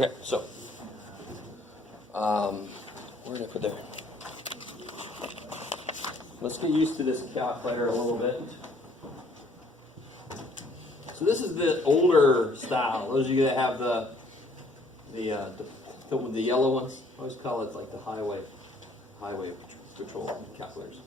Okay, so, where did I put that? Let's get used to this calculator a little bit. So this is the older style. Those of you that have the yellow ones, I always call it like the highway patrol calculators.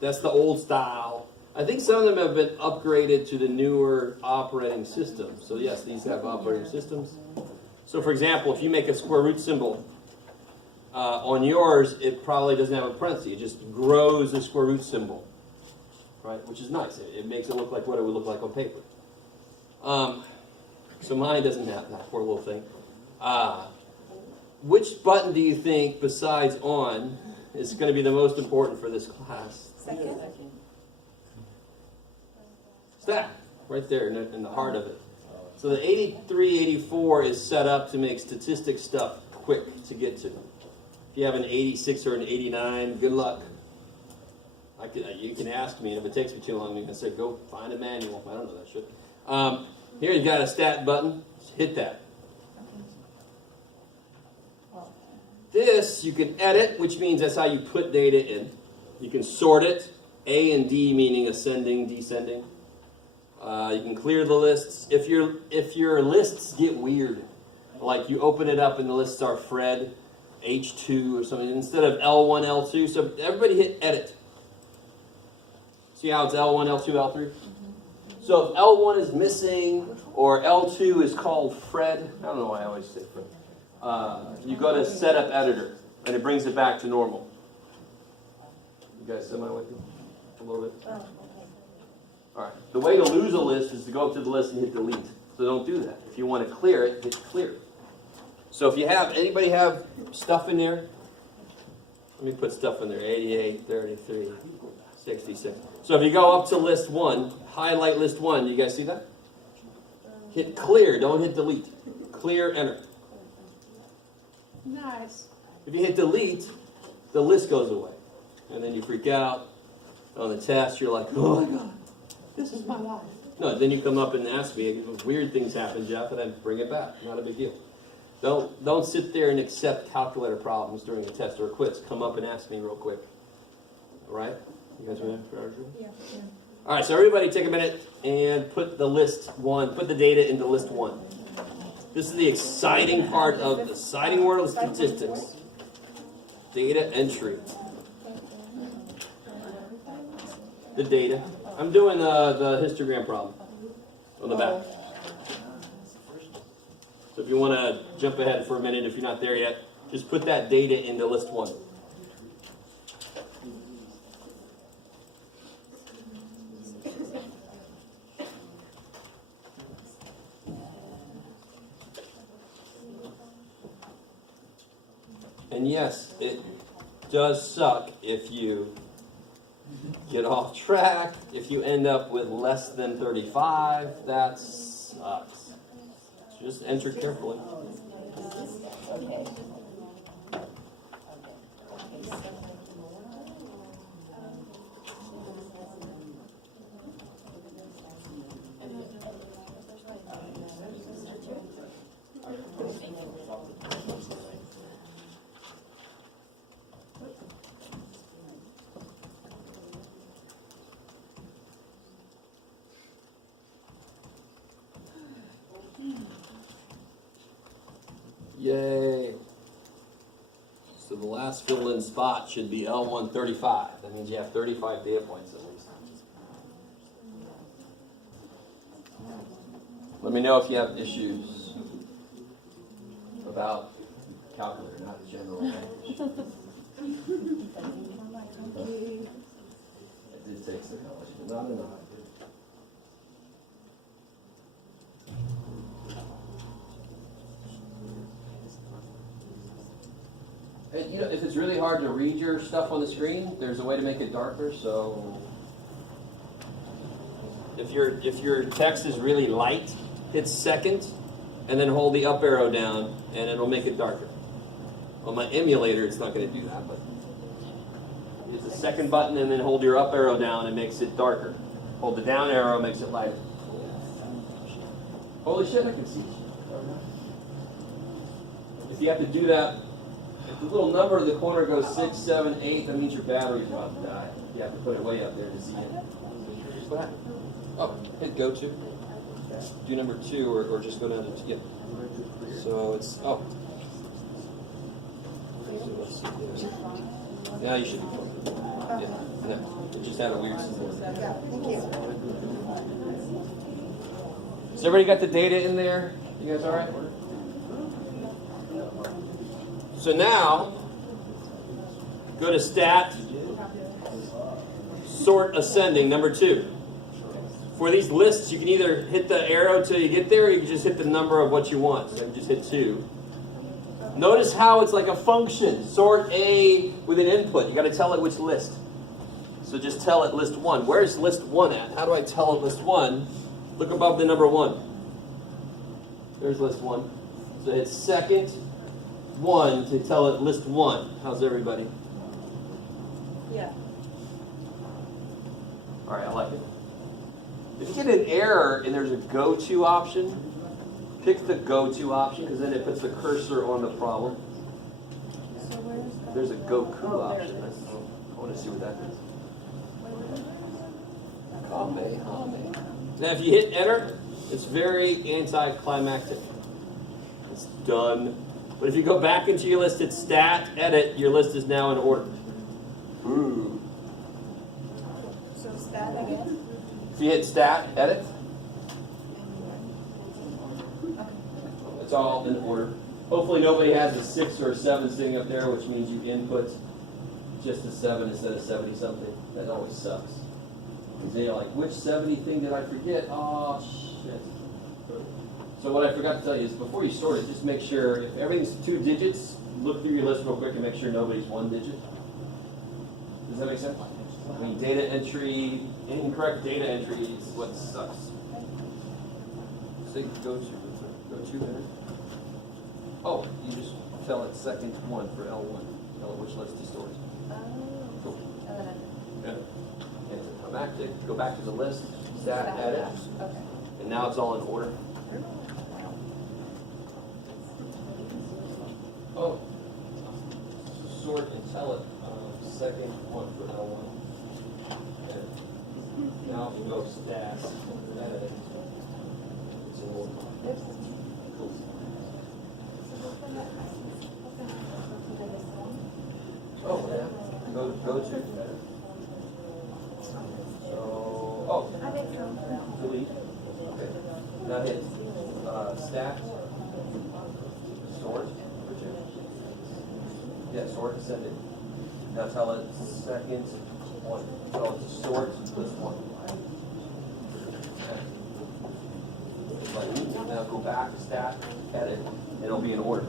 That's the old style. I think some of them have been upgraded to the newer operating systems. So yes, these have operating systems. So for example, if you make a square root symbol, on yours, it probably doesn't have a parenthesis. It just grows the square root symbol, right? Which is nice. It makes it look like what it would look like on paper. So mine doesn't have that poor little thing. Which button do you think, besides on, is going to be the most important for this class? Second. Stat, right there in the heart of it. So the 8384 is set up to make statistics stuff quick to get to. If you have an 86 or an 89, good luck. You can ask me, and if it takes me too long, you can say, go find a manual. I don't know that shit. Here you've got a stat button. Just hit that. This you can edit, which means that's how you put data in. You can sort it. A and D meaning ascending, descending. You can clear the lists. If your lists get weird, like you open it up and the lists are Fred, H2 or something, instead of L1, L2, so everybody hit edit. See how it's L1, L2, L3? Mm-hmm. So if L1 is missing or L2 is called Fred, I don't know why I always say Fred, you go to setup editor and it brings it back to normal. You guys semi with me? A little bit? All right. The way to lose a list is to go up to the list and hit delete. So don't do that. If you want to clear it, hit clear. So if you have, anybody have stuff in there? Let me put stuff in there. 88, 33, 66. So if you go up to list 1, highlight list 1. You guys see that? Hit clear. Don't hit delete. Clear, enter. Nice. If you hit delete, the list goes away. And then you freak out. On the test, you're like, oh my God, this is my life. No, then you come up and ask me, weird things happen, Jeff, and I bring it back. Not a big deal. Don't sit there and accept calculator problems during a test or a quiz. Come up and ask me real quick. All right? You guys ready for our drill? Yeah. All right, so everybody take a minute and put the data into list 1. This is the exciting part of the exciting world of statistics. Data entry. The data. I'm doing the histogram problem on the back. So if you want to jump ahead for a minute, if you're not there yet, just put that data into list 1. And yes, it does suck if you get off track. If you end up with less than 35, that sucks. So just enter carefully. Yay. So the last fill-in spot should be L135. That means you have 35 data points at least. Let me know if you have issues about calculator, not the general language. It did take some knowledge, but not enough. And, if it's really hard to read your stuff on the screen, there's a way to make it darker. So if your text is really light, hit second, and then hold the up arrow down, and it'll make it darker. On my emulator, it's not going to do that, but use the second button and then hold your up arrow down, and it makes it darker. Hold the down arrow, makes it lighter. Holy shit, I can see. if you have to do that, if the little number in the corner goes 6, 7, 8, that means your battery's about to die. You have to put it way up there to see it. What happened? Oh, hit go to. Do number 2 or just go down to 2. Yeah. So it's, oh. So let's see there. Now you should be fine. Yeah, no. It just had a weird symbol. Yeah, thank you. Has everybody got the data in there? You guys all right? So now, go to stat, sort ascending, number 2. For these lists, you can either hit the arrow till you get there, or you can just hit the number of what you want. So you just hit 2. Notice how it's like a function. Sort A with an input. You got to tell it which list. So just tell it list 1. Where's list 1 at? How do I tell it list 1? Look above the number 1. There's list 1. So hit second 1 to tell it list 1. How's everybody? Yeah. All right, I like it. If you get an error and there's a go-to option, pick the go-to option because then it puts the cursor on the problem. So where's There's a Goku option. I want to see what that is. Now, if you hit enter, it's very anticlimactic. It's done. But if you go back into your list, hit stat, edit, your list is now in order. Ooh. So stat again? If you hit stat, edit, it's all in order. Hopefully nobody has a 6 or a 7 sitting up there, which means you input just a 7 instead of 70 something. That always sucks. Because then you're like, which 70 thing did I forget? Oh, shit. So what I forgot to tell you is before you sort it, just make sure, if everything's 2 digits, look through your list real quick and make sure nobody's 1 digit. Does that make sense? I mean, data entry, incorrect data entry is what sucks. Say go to there. Oh, you just tell it second 1 for L1. Tell it which list to sort. Cool. Yeah. And to come back to go back to the list, stat, edit, Okay. and now it's all in order. Oh, sort and tell it second 1 for L1. And now if you go stat, edit, it's in order. Cool. Oh, yeah. Go to. So, oh, delete. Okay. Now hit stat, sort, for 2. Yeah, sort ascending. Now tell it second 1. Tell it to sort list 1. Okay. Now go back to stat, edit, and it'll be in order.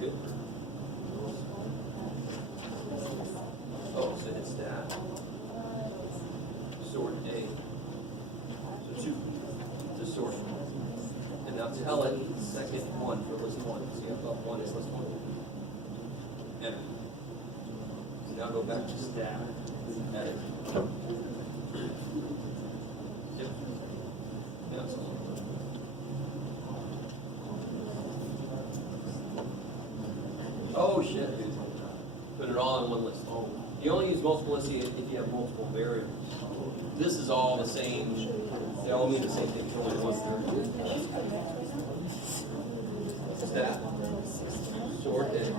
Good. Oh, so hit stat. Sort A. So 2 to sort. And now tell it second 1 for list 1. So you have up 1 is list 1. Edit. So now go back to stat. Edit. Yep. Now it's all. Oh shit. Put it all in one list. Oh. You only use multiple lists if you have multiple variables. This is all the same. They all mean the same thing. It's only one thing. Stat. Sort it.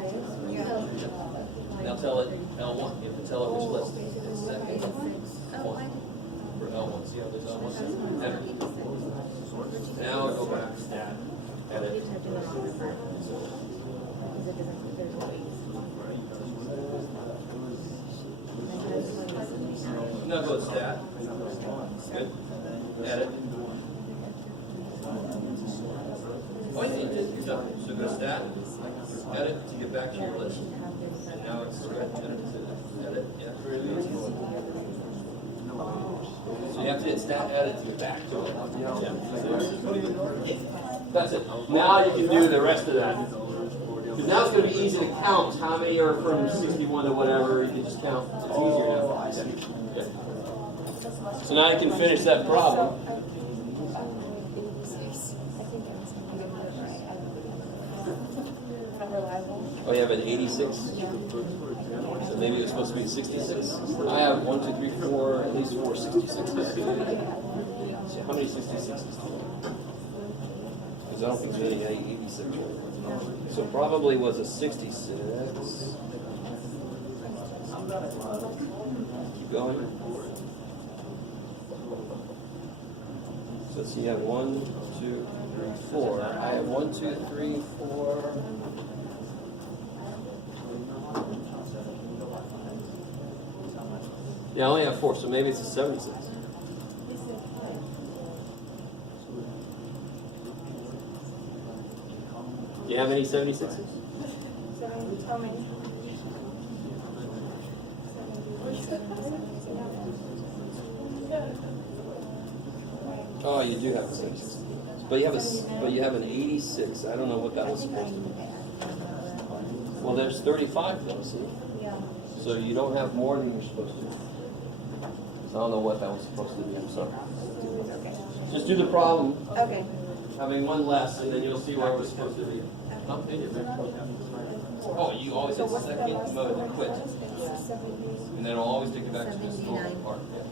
Now tell it L1. You have to tell it which list. It's second 1 for L1. See how there's L1? Enter. Now go back. Stat. Edit. Now go to stat. Good. Edit. Oh, you're done. So go to stat. Edit to get back to your list. And now it's good. Edit. Yeah. So you have to hit stat edit to get back to it. That's it. Now you can do the rest of that. Because now it's going to be easy to count how many are from 61 to whatever. You can just count. It's easier now. Yeah. So now you can finish that problem. reliable. Oh, you have an 86? So maybe it was supposed to be 66? I have 1, 2, 3, 4, at least 4 66s. So how many 66s? Because I don't think there's any 86. So probably was a 66. Keep going. So let's see, you have 1, 2, 3, 4. I have 1, 2, 3, 4. Yeah, I only have 4, so maybe it's a 76. Do you have any 76s? How many? Oh, you do have a 76. But you have an 86. I don't know what that was supposed to be. Well, there's 35 though, see? Yeah. So you don't have more than you're supposed to. So I don't know what that was supposed to be. I'm sorry. Okay. Just do the problem, Okay. having one less, and then you'll see where it was supposed to be. Oh, you always hit second mode to quit. And then it'll always take you back to the historical part. Yeah.